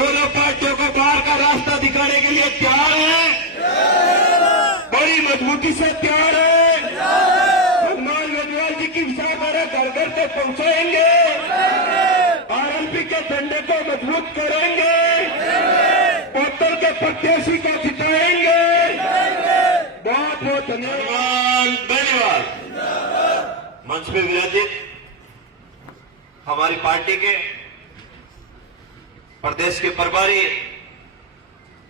दोनों पार्टियों को बाहर का रास्ता दिखाने के लिए तैयार है, बड़ी मजबूती से तैयार है। हनुमान बेनीवाल जी की विचारधारा घर घर तक पहुंचाएंगे, आरएलपी के झंडे को मजबूत करेंगे, बोतल के प्रत्याशी को जिताएंगे। बहुत बहुत धन्यवाद। बेनीवाल मंच पे विराजित हमारी पार्टी के प्रदेश के प्रभारी,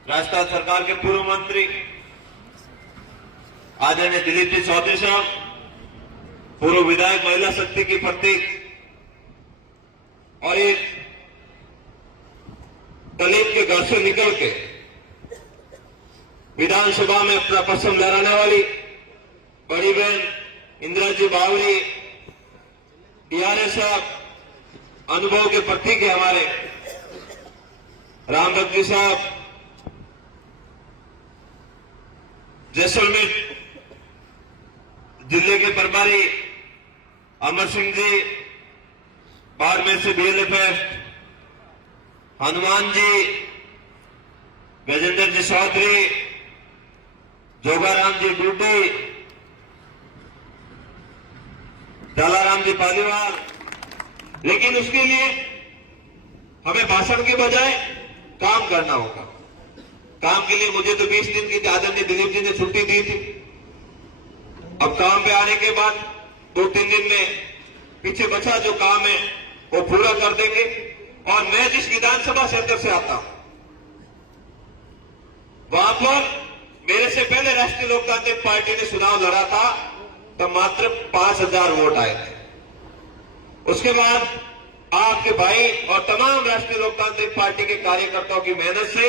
राजस्थान सरकार के पूर्व मंत्री आदरणीय दिलीप जी चौधरी साहब, पूर्व विधायक, महिला शक्ति की प्रतीक और एक दलित के घर से निकल के विधानसभा में अपना परचम लहराने वाली बड़ी बहन इंदिरा जी बावरी, डीआरएस साहब, अनुभव के प्रतीक है हमारे राम भक्त जी साहब, जैसलमेर जिले के प्रभारी अमर सिंह जी, बाड़मेर से बीएलएफएफ, हनुमान जी, गजेंद्र जी चौधरी, जोगाराम जी डूडी, डालाराम जी पालीवाल। लेकिन उसके लिए हमें भाषण के बजाय काम करना होगा। काम के लिए मुझे तो 20 दिन की आदरणीय दिलीप जी ने छुट्टी दी थी। अब काम पे आने के बाद 2-3 दिन में पीछे बचा जो काम है वो पूरा कर देंगे। और मैं जिस विधानसभा क्षेत्र से आता हूं वहां पर मेरे से पहले राष्ट्रीय लोकतांत्रिक पार्टी ने चुनाव लड़ा था, तब मात्र 5000 वोट आए थे। उसके बाद आपके भाई और तमाम राष्ट्रीय लोकतांत्रिक पार्टी के कार्यकर्ताओं की मेहनत से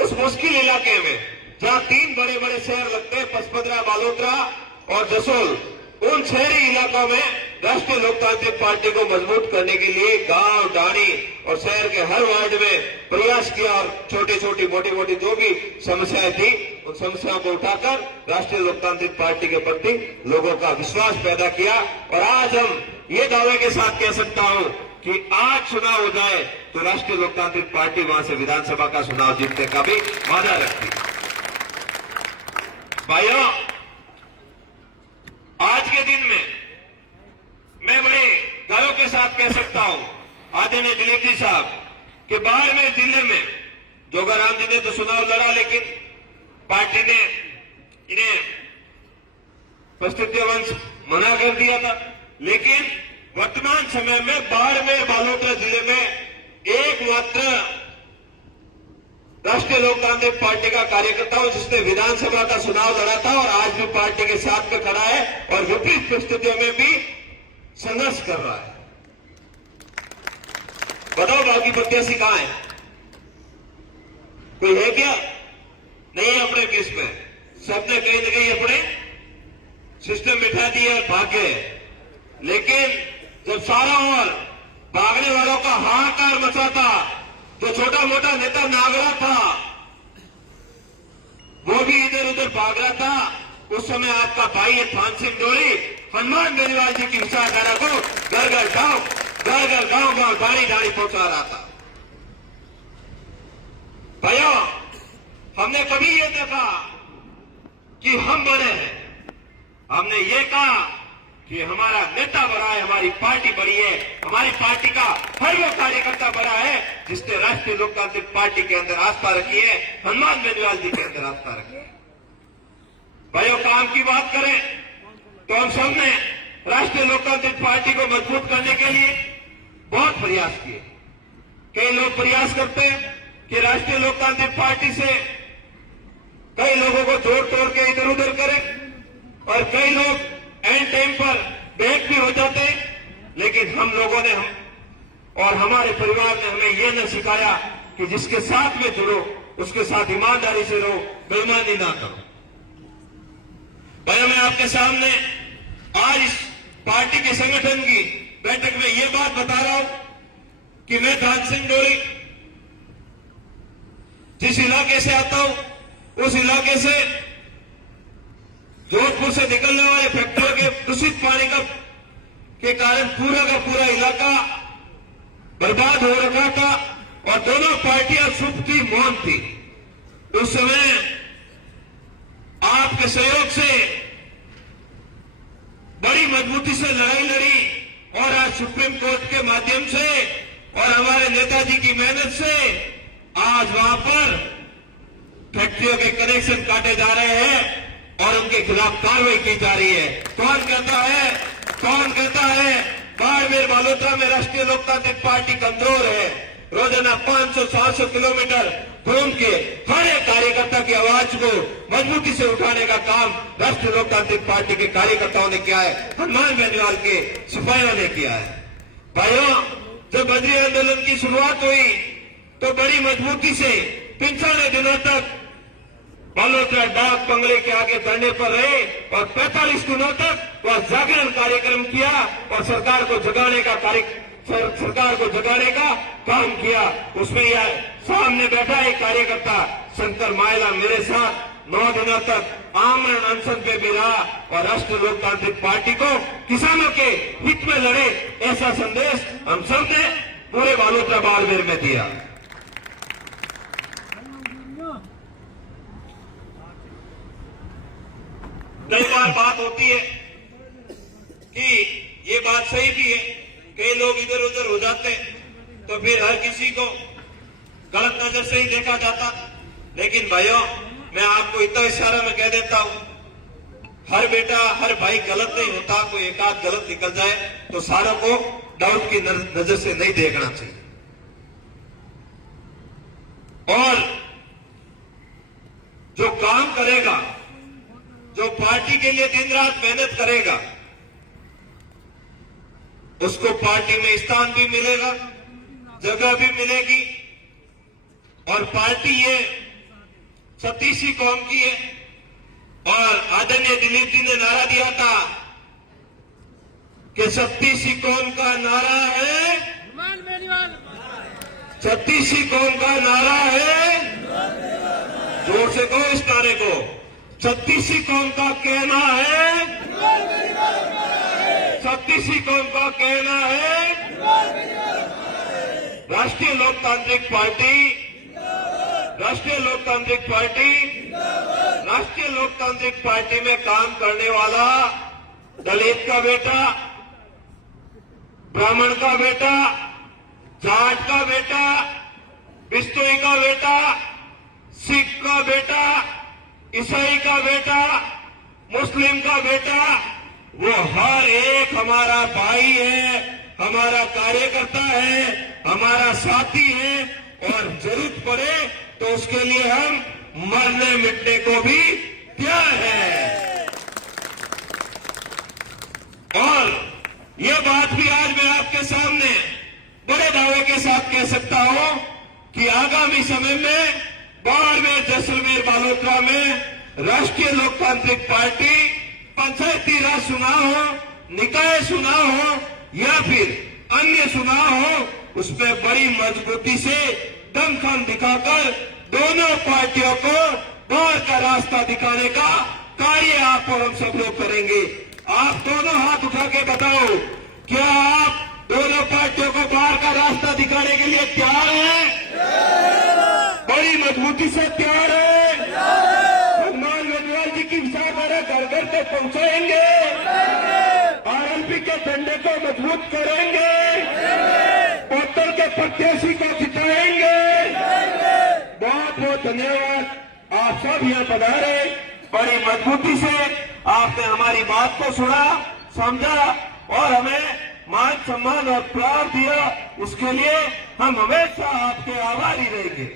उस मुश्किल इलाके में जहां 3 बड़े बड़े शहर लगते हैं, पचपदरा, बालोतरा और जसोल, उन शहरी इलाकों में राष्ट्रीय लोकतांत्रिक पार्टी को मजबूत करने के लिए गांव, डाणी और शहर के हर वार्ड में प्रयास किया और छोटी छोटी मोटी मोटी जो भी समस्याएं थी उन समस्याओं को उठाकर राष्ट्रीय लोकतांत्रिक पार्टी के प्रति लोगों का विश्वास पैदा किया। और आज हम ये दावे के साथ कह सकता हूं कि आज चुनाव हो जाए तो राष्ट्रीय लोकतांत्रिक पार्टी वहां से विधानसभा का चुनाव जीतने का भी वादा रखती है। भाइयों, आज के दिन में मैं बड़े गर्व के साथ कह सकता हूं आदरणीय दिलीप जी साहब कि बाड़मेर जिले में जोगाराम जी ने तो चुनाव लड़ा, लेकिन पार्टी ने इन्हें प्रस्तुतिवंश मना कर दिया था। लेकिन वर्तमान समय में बाड़मेर, बालोतरा जिले में एकमात्र राष्ट्रीय लोकतांत्रिक पार्टी का कार्यकर्ता हूं जिसने विधानसभा का चुनाव लड़ा था और आज भी पार्टी के साथ में खड़ा है और विपरीत परिस्थितियों में भी संघर्ष कर रहा है। बताओ बाकी प्रत्याशी कहां है? कोई है क्या? नहीं है अपने किस में, सबने कहीं न कहीं अपने सिस्टम बिठा दिए और भागे। लेकिन जब सारा और भागने वालों का हाहाकार मचा था, जो छोटा मोटा नेता नागरा था वो भी इधर उधर भाग रहा था, उस समय आपका भाई थान सिंह डोरी हनुमान बेनीवाल जी की विचारधारा को घर घर गांव गांव डाणी डाणी पहुंचा रहा था। भाइयों, हमने कभी ये देखा कि हम बड़े हैं, हमने ये कहा कि हमारा नेता बड़ा है, हमारी पार्टी बड़ी है, हमारी पार्टी का हर वो कार्यकर्ता बड़ा है जिसने राष्ट्रीय लोकतांत्रिक पार्टी के अंदर आस्था रखी है, हनुमान बेनीवाल जी के अंदर आस्था रखी है। भाइयों, काम की बात करें तो हम सबने राष्ट्रीय लोकतांत्रिक पार्टी को मजबूत करने के लिए बहुत प्रयास किए। कई लोग प्रयास करते हैं कि राष्ट्रीय लोकतांत्रिक पार्टी से कई लोगों को जोड़ तोड़ के इधर उधर करें, और कई लोग एंड टाइम पर बैक भी हो जाते हैं। लेकिन हम लोगों ने और हमारे परिवार ने हमें यह न सिखाया कि जिसके साथ में जुड़ो उसके साथ ईमानदारी से रहो, बेईमानी ना करो। भाई, मैं आपके सामने आज इस पार्टी के संगठन की बैठक में यह बात बता रहा हूं कि मैं थान सिंह डोरी जिस इलाके से आता हूं उस इलाके से जोधपुर से निकलने वाले फैक्ट्रियों के दूषित पानी के कारण पूरा का पूरा इलाका बर्बाद हो रखा था। और दोनों पार्टियां चुप थी, मौन थी। उस समय आपके सहयोग से बड़ी मजबूती से लड़ाई लड़ी और आज सुप्रीम कोर्ट के माध्यम से और हमारे नेताजी की मेहनत से आज वहां पर फैक्ट्रियों के कनेक्शन काटे जा रहे हैं और उनके खिलाफ कार्रवाई की जा रही है। कौन कहता है बाड़मेर बालोतरा में राष्ट्रीय लोकतांत्रिक पार्टी कमजोर है? रोजाना 500-700 किलोमीटर घूम के हर एक कार्यकर्ता की आवाज को मजबूती से उठाने का काम राष्ट्रीय लोकतांत्रिक पार्टी के कार्यकर्ताओं ने किया है, हनुमान बेनीवाल के सिपाहियों ने किया है। भाइयों, जब बद्री आंदोलन की शुरुआत हुई तो बड़ी मजबूती से 55 दिनों तक बालोतरा डाक बंगले के आगे धरने पर रहे और 45 दिनों तक वह जागरण कार्यक्रम किया और सरकार को जगाने का काम किया। उसमें यह सामने बैठा एक कार्यकर्ता शंकर मायला मेरे साथ 9 दिनों तक आमरण अनशन पे भी रहा और राष्ट्रीय लोकतांत्रिक पार्टी को किसानों के हित में लड़े, ऐसा संदेश हम सब ने पूरे बालोतरा बाड़मेर में दिया। कई बार बात होती है कि ये बात सही भी है, कई लोग इधर उधर हो जाते हैं तो फिर हर किसी को गलत नजर से ही देखा जाता। लेकिन भाइयों, मैं आपको इतना इशारा में कह देता हूं, हर बेटा हर भाई गलत नहीं होता। कोई एक आध गलत निकल जाए तो सारों को डाउट की नजर से नहीं देखना चाहिए। और जो काम करेगा, जो पार्टी के लिए दिन रात मेहनत करेगा, उसको पार्टी में स्थान भी मिलेगा, जगह भी मिलेगी। और पार्टी ये 36 कौम की है और आदरणीय दिलीप जी ने नारा दिया था कि 36 कौम का नारा है, 36 कौम का नारा है। जोर से कहो इस नारे को, 36 कौम का कहना है, 36 कौम का कहना है। राष्ट्रीय लोकतांत्रिक पार्टी, राष्ट्रीय लोकतांत्रिक पार्टी, राष्ट्रीय लोकतांत्रिक पार्टी में काम करने वाला दलित का बेटा, ब्राह्मण का बेटा, जाट का बेटा, बिश्नोई का बेटा, सिख का बेटा, ईसाई का बेटा, मुस्लिम का बेटा, वो हर एक हमारा भाई है, हमारा कार्यकर्ता है, हमारा साथी है और जरूरत पड़े तो उसके लिए हम मरने मिटने को भी तैयार है। और ये बात भी आज मैं आपके सामने बड़े दावे के साथ कह सकता हूं कि आगामी समय में बाड़मेर, जैसलमेर, बालोतरा में राष्ट्रीय लोकतांत्रिक पार्टी पंचायती राज चुनाव हो, निकाय चुनाव हो या फिर अन्य चुनाव हो, उसमें बड़ी मजबूती से दमखम दिखाकर दोनों पार्टियों को बाहर का रास्ता दिखाने का कार्य आप और हम सब लोग करेंगे। आप दोनों हाथ उठा के बताओ, क्या आप दोनों पार्टियों को बाहर का रास्ता दिखाने के लिए तैयार हैं? बड़ी मजबूती से तैयार है। हनुमान बेनीवाल जी की विचारधारा घर घर तक पहुंचाएंगे, आरएलपी के झंडे को मजबूत करेंगे, पत्थर के प्रत्याशी को जिताएंगे। बहुत बहुत धन्यवाद। आप सब यहाँ पधारे, बड़ी मजबूती से आपने हमारी बात को सुना, समझा और हमें मान सम्मान और प्यार दिया। उसके लिए हम हमेशा आपके आभारी रहेंगे।